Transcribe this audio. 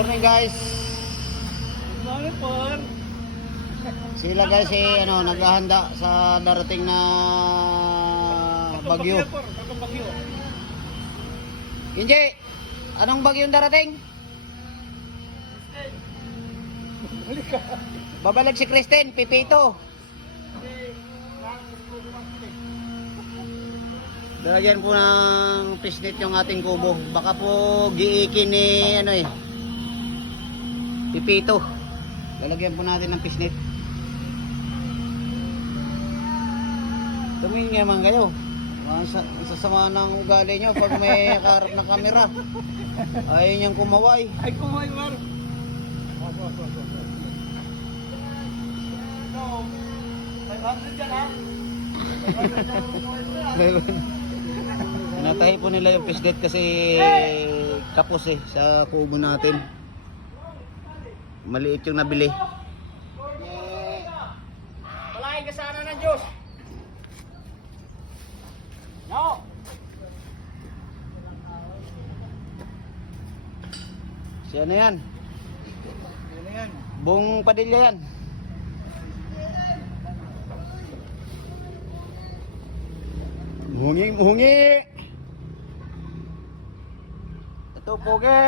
Morning guys. Morning po. Sila guys naghahanda sa darating na bagyo. Katong bagyo. Kinji, anong bagyo yung darating? Babalag si Kristen, Pipito. Lagyan po ng pisnit yung ating kubo. Baka po giikin ni Pipito. Lalagyan po natin ng pisnit. Tumingin naman kayo. Sasama ng ugali nyo pag may kaharap ng kamera. Ayaw niyang kumaway. Ay, kumay, Mar. So, 500 dyan, ha? 500 dyan. Natahi po nila yung pisnit kasi kapos sa kubo natin. Maliit yung nabili. Palain ka sana ng Diyos. No. Si ano yan? Ano yan? Buong Padilla yan. Muhungi, muhungi! Ito, poge!